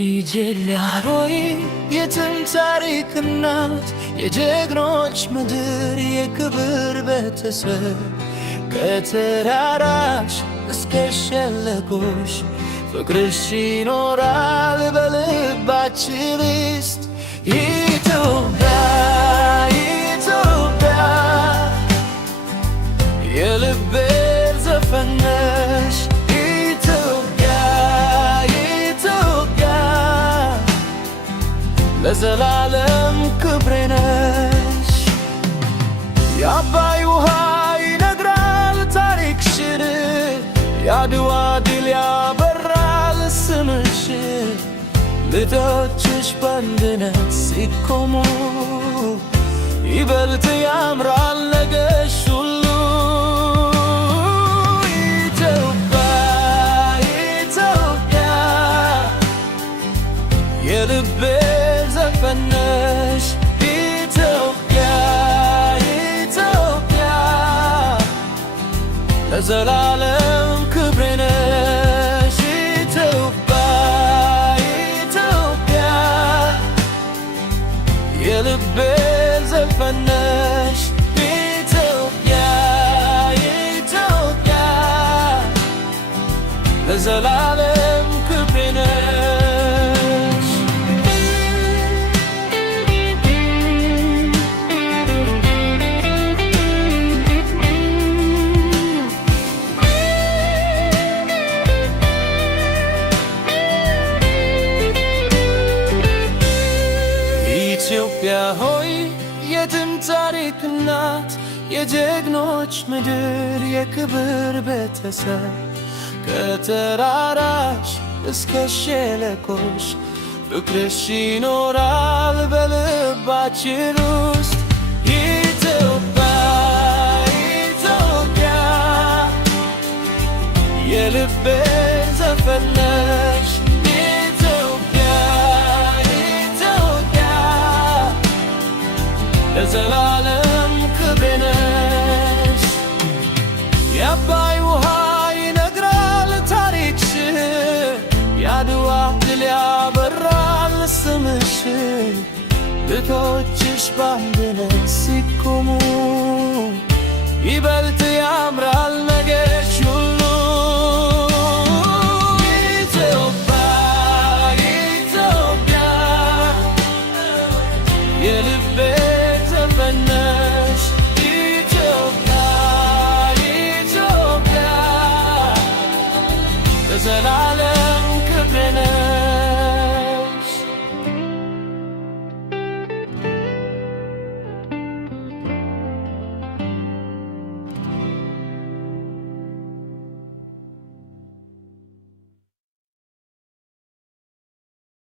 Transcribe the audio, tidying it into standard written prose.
ኢጄላሮይ የጥንት ታሪክ እናት የጀግኖች ምድር የክብር ቤተሰብ ከተራራሽ እስከ ሸለቆሽ ፍቅርሽ ይኖራል በልባችን ውስጥ። ኢትዮጵያ ኢትዮጵያ የልቤ ዘፈን ነሽ። ኢትዮጵያ ኢትዮጵያ ለዘላለም ክብሬ ነሽ። የአባይ ውሃ ይነግራል ታሪክሽን፣ የአድዋ ድል ያበራል ስምሽ። ልጆችሽ በአንድነት ሲቆሙ ይበልጥ ያምራል ነገሽ ሁሉ። ኢትዮጵያ ኢትዮጵያ የልቤ ዘፈን ነሽ። ኢትዮጵያ ኢትዮጵያ ለዘላለም ክብሬ ነሽ። ኢትዮጵያ ኢትዮጵያ የልቤ ዘፈን ነሽ። ኢትዮጵያ ኢትዮጵያ ለዘላለም ክብሬ ነሽ። ኢትዮጵያ ሆይ የጥንት ታሪክ እናት የጀግኖች ምድር የክብር ቤተሰብ ከተራራሽ እስከ ሸለቆሽ ፍቅርሽ ይኖራል በልባችን ውስጥ። ኢትዮጵያ ኢትዮጵያ የልቤ ዘፈን ነሽ። ኢትዮጵያ ኢትዮጵያ ለዘላለም ክብሬ ነሽ። የአባይ ውሃ ይነግራል ታሪክሽ፣ የአድዋ ድል ያበራል ስምሽ። ልጆችሽ በአንድነት ሲቆሙ ይበልጥ ያምራል ነገሽ ሁሉ። ኢትዮጵያ ኢትዮጵያ የልቤ ዘፈን ነሽ። ኢትዮጵያ ኢትዮጵያ ለዘላለም ክብሬ ነሽ።